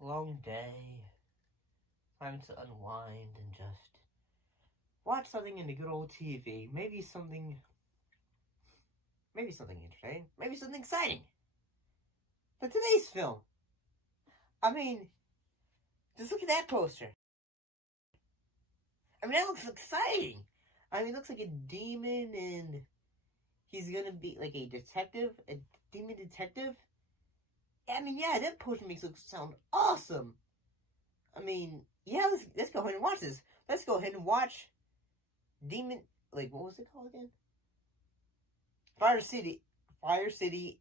Long day. Time to unwind and just watch something in the good old TV. Maybe something entertaining. Maybe something exciting. But today's film, I mean, just look at that poster. I mean, that looks exciting. I mean, it looks like a demon and he's gonna be like a detective, a demon detective. I mean, yeah, that poster makes it sound awesome. I mean, yeah, let's go ahead and watch this. Let's go ahead and watch Demon, like, what was it called again? Fire City,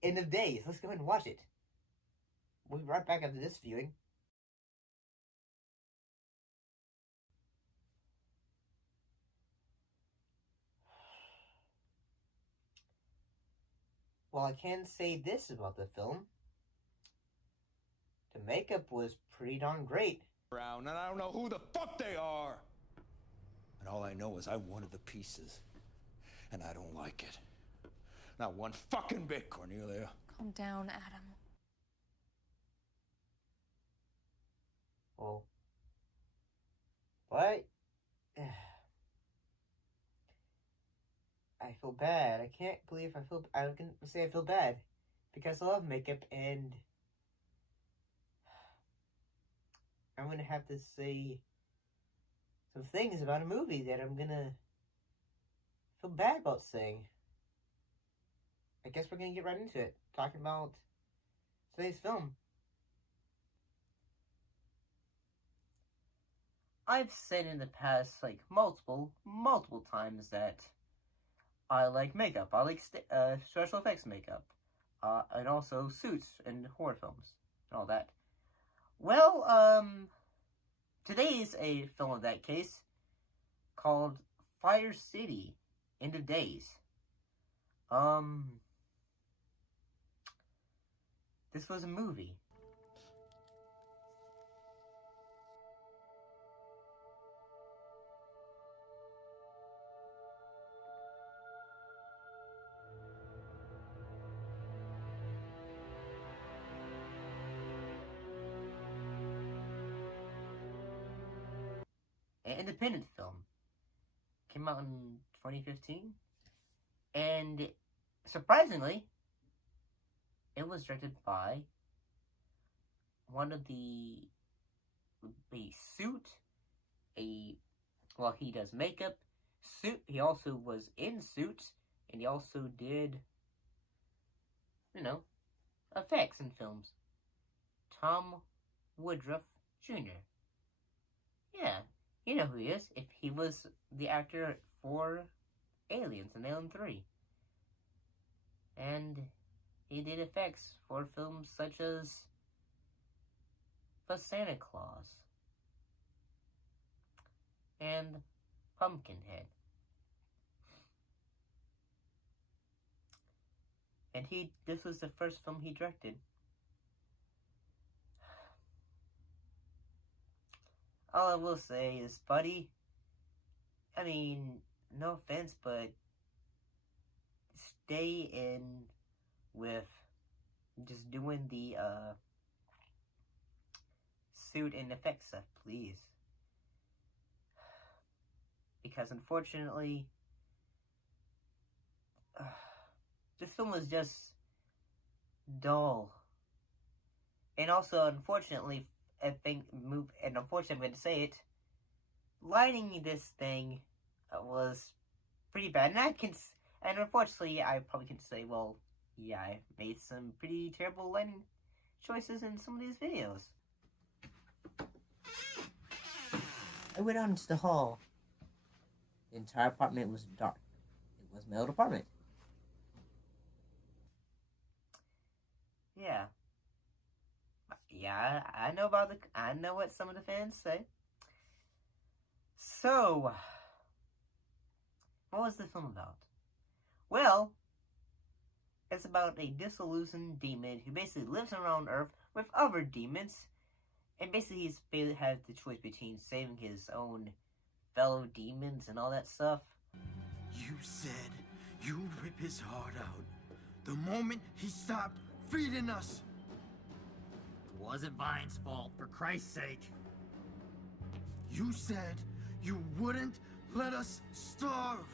End of Days. Let's go ahead and watch it. We'll be right back after this viewing. Well, I can say this about the film. The makeup was pretty darn great. And I don't know who the fuck they are. And all I know is I wanted the pieces. And I don't like it. Not one fucking bit, Cornelia. Calm down, Adam. Well, what? I feel bad. I can't believe I can say I feel bad. Because I love makeup and I'm gonna have to say some things about a movie that I'm gonna feel bad about saying. I guess we're gonna get right into it, talking about today's film. I've said in the past, like, multiple times that I like makeup. I like special effects makeup. And also suits in horror films and all that. Well, today is a film of that case called Fire City, End of Days. This was a movie. An independent film. Came out in 2015. And surprisingly, it was directed by one of a suit, well, he does makeup, suit, he also was in Suits, and he also did, effects in films. Tom Woodruff Jr. Yeah, you know who he is. If he was the actor for Aliens in Alien 3. And he did effects for films such as The Santa Claus and Pumpkinhead. And this was the first film he directed. All I will say is, buddy, I mean, no offense, but stay in with just doing the suit and effects stuff, please. Because unfortunately, this film was just dull. And also, unfortunately, I'm going to say it, lighting this thing was pretty bad. And unfortunately, I probably can say, well, yeah, I made some pretty terrible lighting choices in some of these videos. I went out into the hall. The entire apartment was dark. It was my old apartment. Yeah. Yeah, I know what some of the fans say. So, what was the film about? Well, it's about a disillusioned demon who basically lives around Earth with other demons, and basically he has the choice between saving his own fellow demons and all that stuff. You said you'd rip his heart out the moment he stopped feeding us. It wasn't Vine's fault, for Christ's sake. You said you wouldn't let us starve.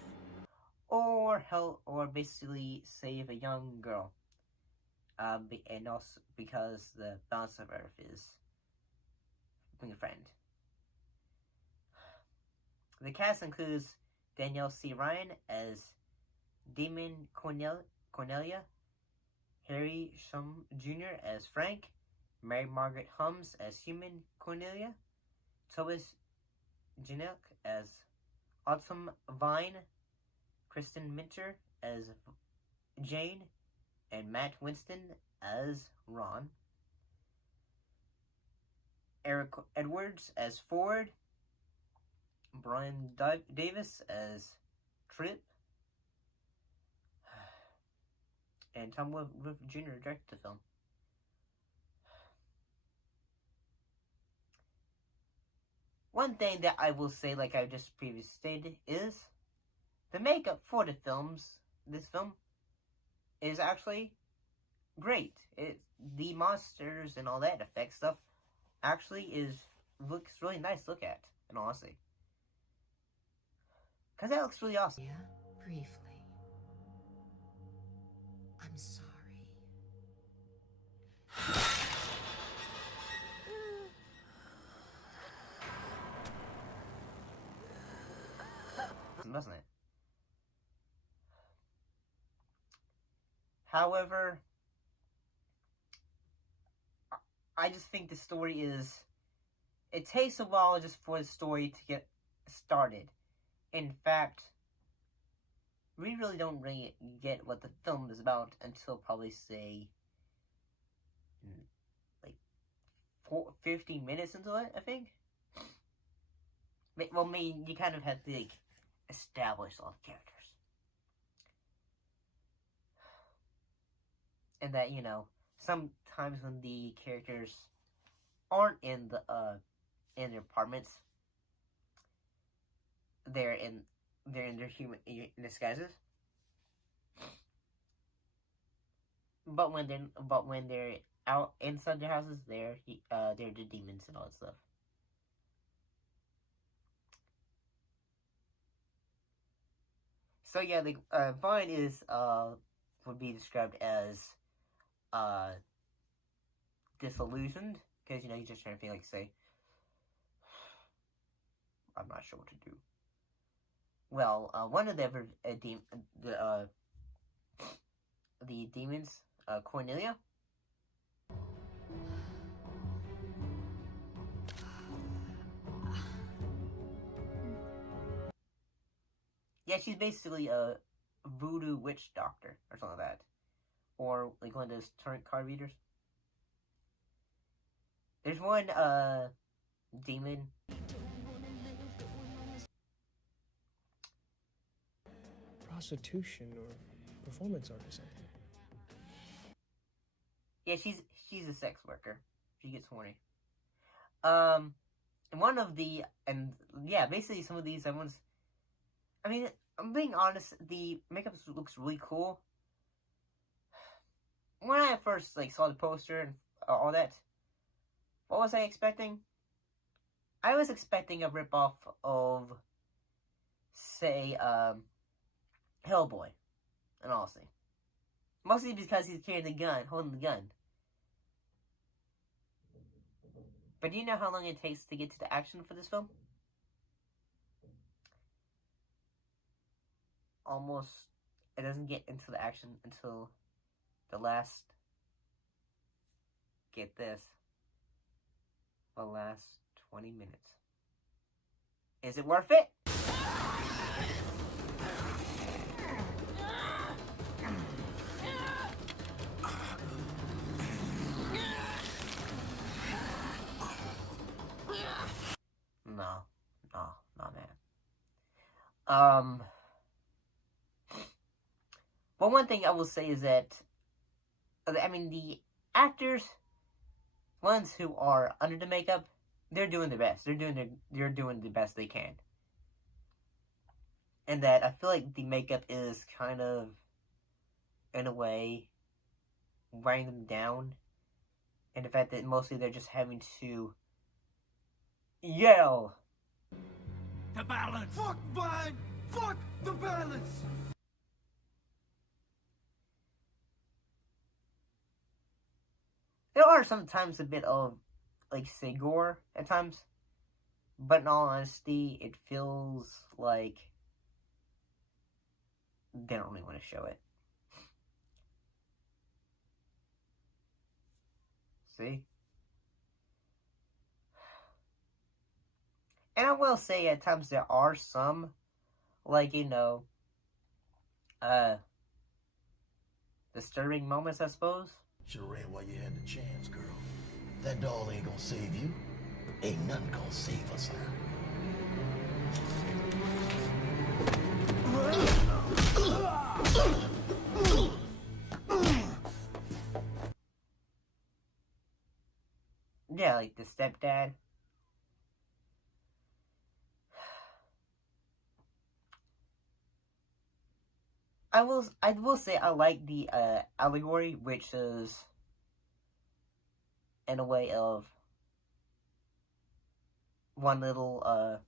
Or help, or basically save a young girl. And also because the balance of Earth is being a friend. The cast includes Danielle C. Ryan as Demon Cornelia, Harry Shum Jr. as Frank, Mary Margaret Hums as Human Cornelia, Thomas Janek as Autumn Vine, Kristen Minter as Jane, and Matt Winston as Ron. Eric Edwards as Ford, Brian Davis as Trip, and Tom Woodruff Jr. directed the film. One thing that I will say, like I just previously stated, is the makeup for this film, is actually great. The monsters and all that effect stuff actually looks really nice to look at, in all honesty. Because that looks really awesome. Yeah, briefly. I'm sorry. Doesn't it? However, I just think the story it takes a while just for the story to get started. In fact, we really don't really get what the film is about until probably, say, like 15 minutes into it, I think. Well, I mean, you kind of have to, like, establish all the characters. And that, sometimes when the characters aren't in their apartments, they're in their human disguises. But when they're out inside their houses, they're the demons and all that stuff. So yeah, the Vine would be described as disillusioned, because he's just trying to feel like, say, I'm not sure what to do. Well, one of the demons, Cornelia. Yeah, she's basically a voodoo witch doctor or something like that, or like one of those tarot card readers. There's one demon. Prostitution or performance art or something. Yeah, she's a sex worker. She gets horny. And one of the basically some of these everyone's. I mean, I'm being honest. The makeup looks really cool. When I first saw the poster and all that, what was I expecting? I was expecting a ripoff of, say, Hellboy, in all honesty. Mostly because he's carrying the gun, holding the gun. But do you know how long it takes to get to the action for this film? It doesn't get into the action until the last, get this, the last 20 minutes. Is it worth it? No, man. But one thing I will say is that, I mean, the actors, ones who are under the makeup, they're doing the best. They're doing the best they can. and that I feel like the makeup is kind of, in a way, wearing them down, and the fact that mostly they're just having to yell. The balance! Fuck Vine! Fuck the balance! There are sometimes a bit of, like, say, gore at times, but in all honesty, it feels like they don't really want to show it. See? And I will say at times there are some, like, disturbing moments, I suppose. Should've ran while you had the chance, girl. That doll ain't gonna save you. Ain't nothing gonna save us now. Yeah, like the stepdad. I will say I like the allegory, which is in a way of one little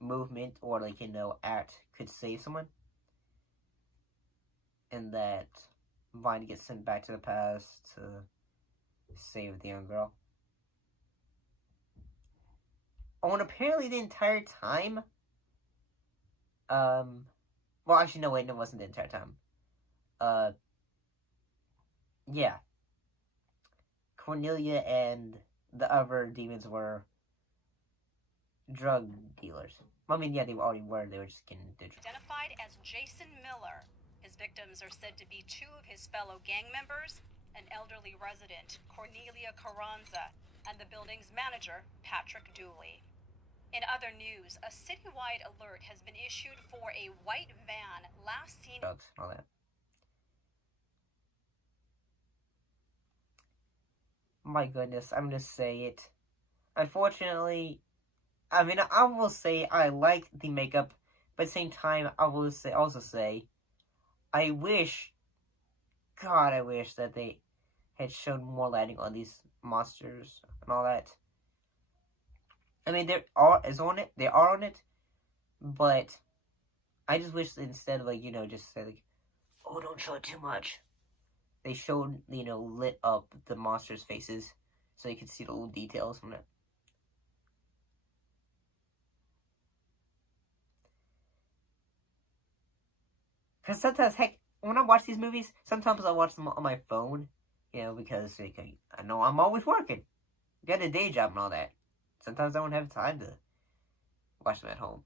movement or, like, act could save someone, and that Vine gets sent back to the past to save the young girl. Oh, and apparently the entire time, well, actually, no, wait, it wasn't the entire time. Yeah. Cornelia and the other demons were drug dealers. I mean, yeah, they already were. They were just getting digital. Identified as Jason Miller. His victims are said to be two of his fellow gang members, an elderly resident, Cornelia Carranza, and the building's manager, Patrick Dooley. In other news, a citywide alert has been issued for a white van last seen... Drugs, all that. My goodness, I'm gonna say it. Unfortunately, I mean, I will say I like the makeup, but at the same time, I will also say, I wish that they had shown more lighting on these monsters and all that. I mean, they are on it, but I just wish that instead of, like, just say, like, oh, don't show it too much, they showed, lit up the monsters' faces so you could see the little details from it. Because sometimes, heck, when I watch these movies, sometimes I watch them on my phone, because, like, I know I'm always working. Got a day job and all that. Sometimes I don't have time to watch them at home.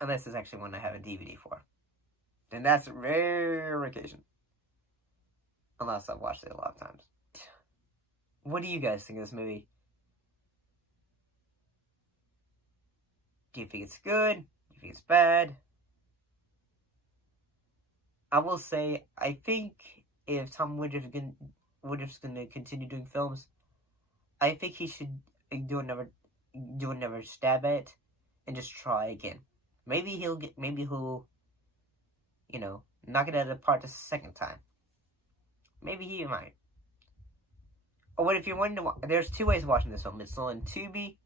Unless it's actually one I have a DVD for. Then that's a rare occasion. Unless I've watched it a lot of times. What do you guys think of this movie? Do you think it's good? Do you think it's bad? I will say, I think if Tom Woodruff's going to continue doing films, I think he should do another stab at it and just try again. Maybe he'll knock it out of the park the second time. Maybe he might. Or what if you're wondering, there's two ways of watching this film. It's on Tubi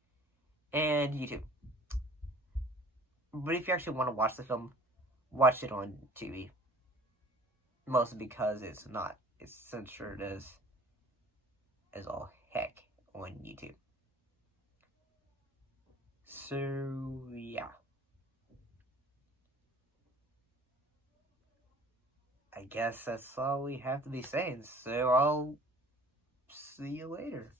and YouTube. But if you actually want to watch the film, watch it on Tubi. Mostly because it's censored as all heck on YouTube. So, yeah. I guess that's all we have to be saying. So, I'll see you later.